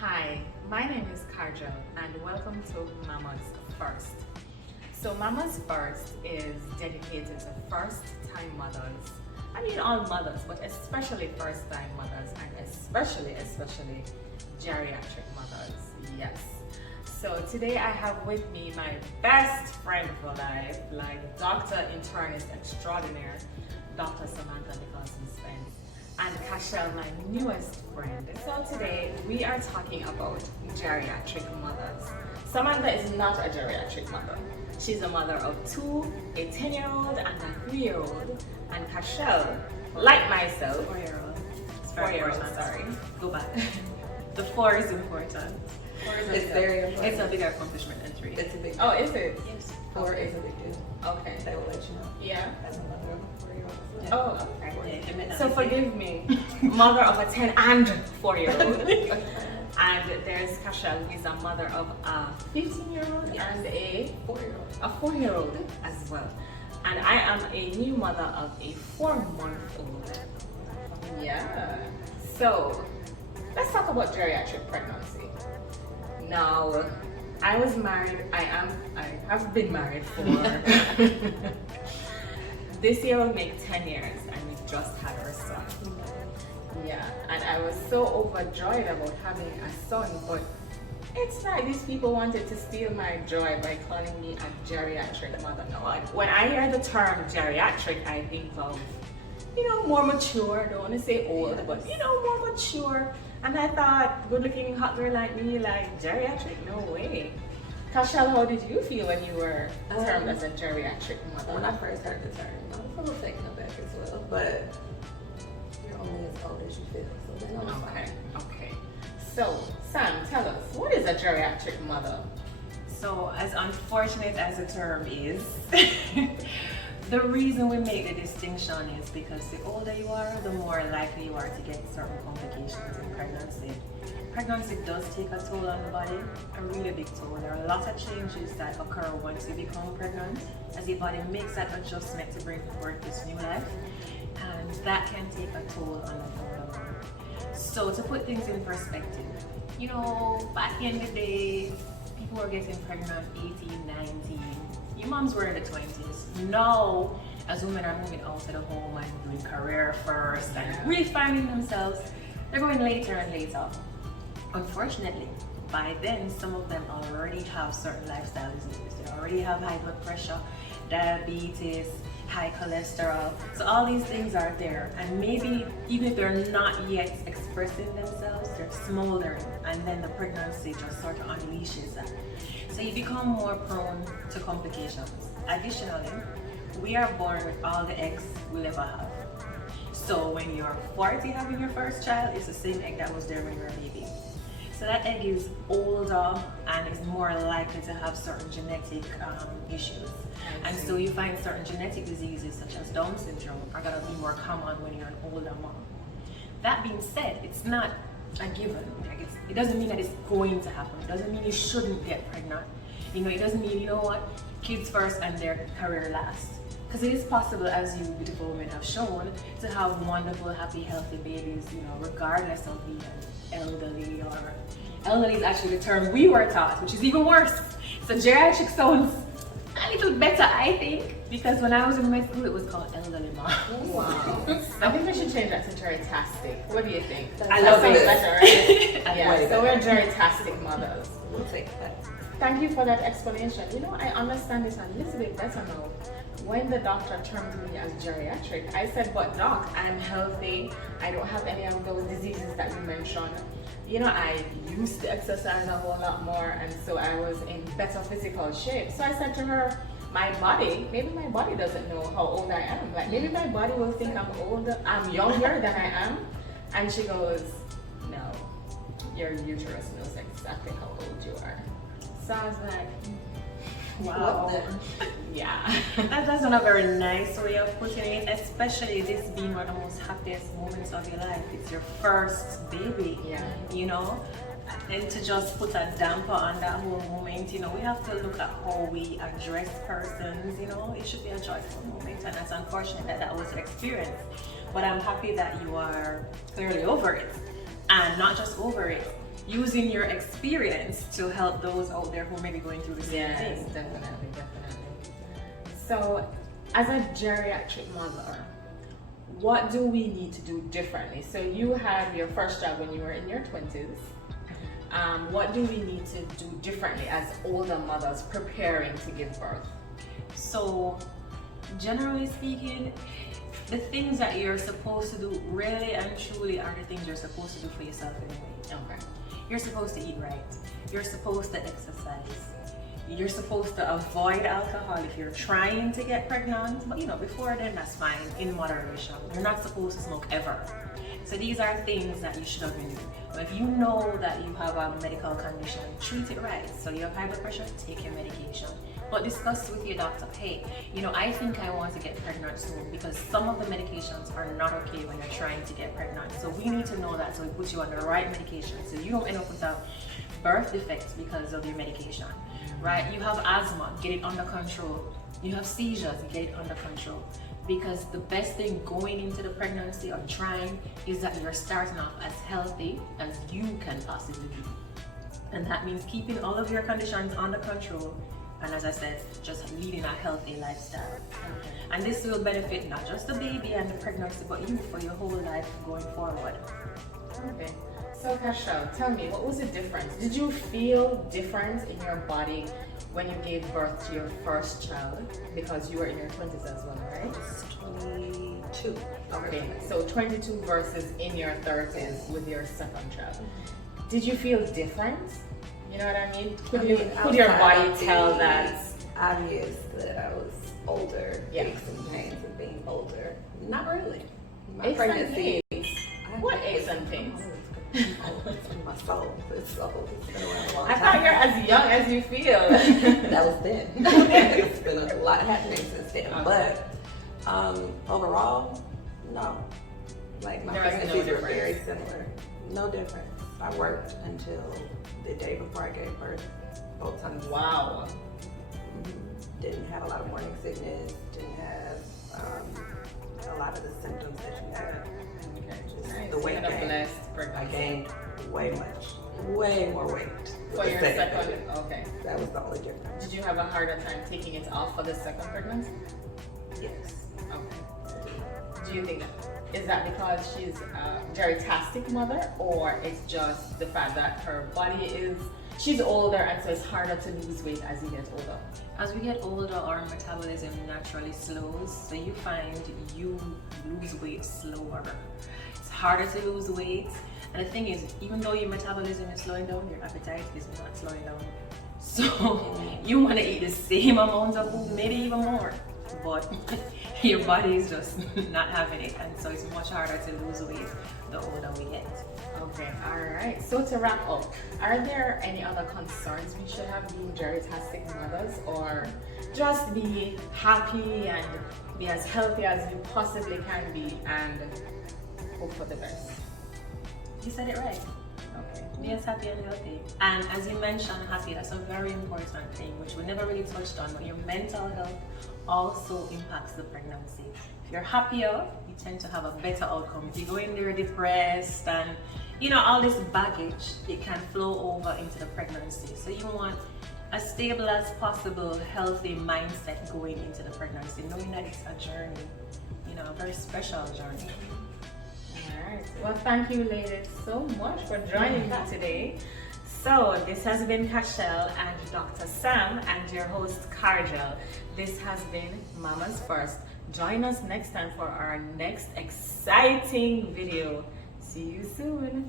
Hi, my name is Kajal and welcome to Mama's First. So Mama's First is dedicated to first-time mothers. I mean all mothers, but especially first-time mothers and especially geriatric mothers. Yes. So today I have with me my best friend for life, like Dr. Internist Extraordinaire, Dr. Samantha Nicholson Spence, and Cashel, my newest friend. So today we are talking about geriatric mothers. Samantha is not a geriatric mother. She's a mother of two, a 10-year-old and a 3-year-old. And Cashel, like myself, 4-year-old. 4-year-old, sorry. Go back. The 4 is important. It's very important. It's a bigger accomplishment than 3. It's a big Oh, is it? Yes. 4 is a big deal. Okay. That will let you know. Yeah. As a mother of a 4-year-old. Yeah. Oh, okay. Yeah, So forgive me, mother of a 10 and 4-year-old. And there's Cashel, who is a mother of a 15-year-old Yes. and a 4-year-old. 4-year-old as well. And I am a new mother of a 4-month-old. Yeah. So let's talk about geriatric pregnancy. Now, I was married. I have been married for this year will make 10 years, and we just had our son. Yeah, and I was so overjoyed about having a son, but it's like these people wanted to steal my joy by calling me a geriatric mother. No, when I hear the term geriatric, I think of, more mature. I don't want to say old, but more mature. And I thought, good-looking hot girl like me, like geriatric? No way. Cashel, how did you feel when you were termed as a geriatric mother? When I first heard the term, I was a little taken aback as well, but you're only as old as you feel, so then I was fine. Okay. So, Sam, tell us, what is a geriatric mother? So, as unfortunate as the term is, the reason we make the distinction is because the older you are, the more likely you are to get certain complications in pregnancy. Pregnancy does take a toll on the body, a really big toll. There are a lot of changes that occur once you become pregnant, as your body makes that adjustment to bring forth this new life, and that can take a toll on the older one. So to put things in perspective, back in the day, people were getting pregnant 18, 19. Your moms were in the 20s. Now, as women are moving out of the home and doing career first and really finding themselves, they're going later and later. Unfortunately, by then, some of them already have certain lifestyle diseases. They already have high blood pressure, diabetes, high cholesterol. So all these things are there. And maybe even if they're not yet expressing themselves, they're smoldering. And then the pregnancy just sort of unleashes that. So you become more prone to complications. Additionally, we are born with all the eggs we'll ever have. So when you're 40 having your first child, it's the same egg that was there when you were a baby. So that egg is older and is more likely to have certain genetic issues. And so you find certain genetic diseases such as Down syndrome are going to be more common when you're an older mom. That being said, it's not a given. It doesn't mean that it's going to happen. It doesn't mean you shouldn't get pregnant. It doesn't mean, kids first and their career last. Because it is possible, as you beautiful women have shown, to have wonderful, happy, healthy babies, regardless of being elderly, or elderly is actually the term we were taught, which is even worse. So geriatric sounds a little better, I think, because when I was in med school, it was called elderly mom. Wow. I think we should change that to geritastic. What do you think? I love That it. sounds better, right? Yeah, Way so we're better. geritastic mothers. We'll take that. Thank you for that explanation. I understand this a little bit better now. When the doctor termed me as geriatric, I said, but doc, I'm healthy. I don't have any of those diseases that you mentioned. I used to exercise a whole lot more, and so I was in better physical shape. So I said to her, maybe my body doesn't know how old I am. Like maybe my body will think I'm younger than I am. And she goes, no, your uterus knows exactly how old you are. So I was like, Wow. yeah. That's not a very nice way of putting it, especially this being one of the most happiest moments of your life. It's your first baby, Yeah. And to just put a damper on that whole moment, we have to look at how we address persons, it should be a joyful moment, and it's unfortunate that that was your experience. But I'm happy that you are clearly over it, and not just over it, using your experience to help those out there who may be going through the same Yes, thing. definitely, definitely. So, as a geriatric mother, what do we need to do differently? So, you had your first job when you were in your 20s. What do we need to do differently as older mothers preparing to give birth? So, generally speaking, the things that you're supposed to do really and truly are the things you're supposed to do for yourself anyway. Okay. You're supposed to eat right. You're supposed to exercise. You're supposed to avoid alcohol if you're trying to get pregnant. But before then, that's fine, in moderation. You're not supposed to smoke ever. So these are things that you shouldn't be doing. But if you know that you have a medical condition, treat it right. So you have high blood pressure, take your medication. But discuss with your doctor, hey, I think I want to get pregnant soon, because some of the medications are not okay when you're trying to get pregnant. So we need to know that, so we put you on the right medication so you don't end up with a birth defects because of your medication, right? You have asthma, get it under control. You have seizures, get it under control. Because the best thing going into the pregnancy or trying is that you're starting off as healthy as you can possibly be. And that means keeping all of your conditions under control. And as I said, just leading a healthy lifestyle. Okay. And this will benefit not just the baby and the pregnancy, but you for your whole life going forward. Okay. So, Cashel, tell me, what was the difference? Did you feel difference in your body when you gave birth to your first child? Because you were in your 20s as well, right? It's 22. Okay, so 22 versus in your 30s with your second child. Did you feel different? You know what I mean? Could your body outside of tell the that? Obvious that I was older, Yeah. aches and pains of being older. Not really. My Aches and pregnancy. pains? What aches and pains? It's in my soul. It's been around a long I time. thought you're as young as you feel. That was then. It's been a lot happening since then. Okay. But overall, no. Like my There was no pregnancies were difference. very similar. No difference. I worked until the day before I gave birth, both times. Wow. Didn't have a lot of morning sickness. Didn't have a lot of the symptoms that you have. Nice. The weight You had a gain. blessed I pregnancy. gained way more weight. with For the your second second, baby. okay. That was the only difference. Did you have a harder time taking it off for the second pregnancy? Yes. Okay. Do you think is that because she's a geriatric mother, or it's just the fact that her body she's older and so it's harder to lose weight as you get older? As we get older, our metabolism naturally slows, so you find you lose weight slower. It's harder to lose weight, and the thing is, even though your metabolism is slowing down, your appetite is not slowing down. So you want to eat the same amount of food, maybe even more, but your body is just not having it, and so it's much harder to lose weight the older we get. Okay, all right. So to wrap up, are there any other concerns we should have being geriatric mothers, or just be happy and be as healthy as you possibly can be and hope for the best? You said it right. Okay. Be as happy and healthy. And as you mentioned, happy, that's a very important thing, which we never really touched on, but your mental health also impacts the pregnancy. If you're happier, you tend to have a better outcome. If you go in there depressed and all this baggage, it can flow over into the pregnancy. So you want as stable as possible, healthy mindset going into the pregnancy, knowing that it's a journey, a very special journey. Alright, well thank you ladies so much for joining me today. So this has been Cashel and Dr. Sam and your host Karjal. This has been Mama's First. Join us next time for our next exciting video. See you soon.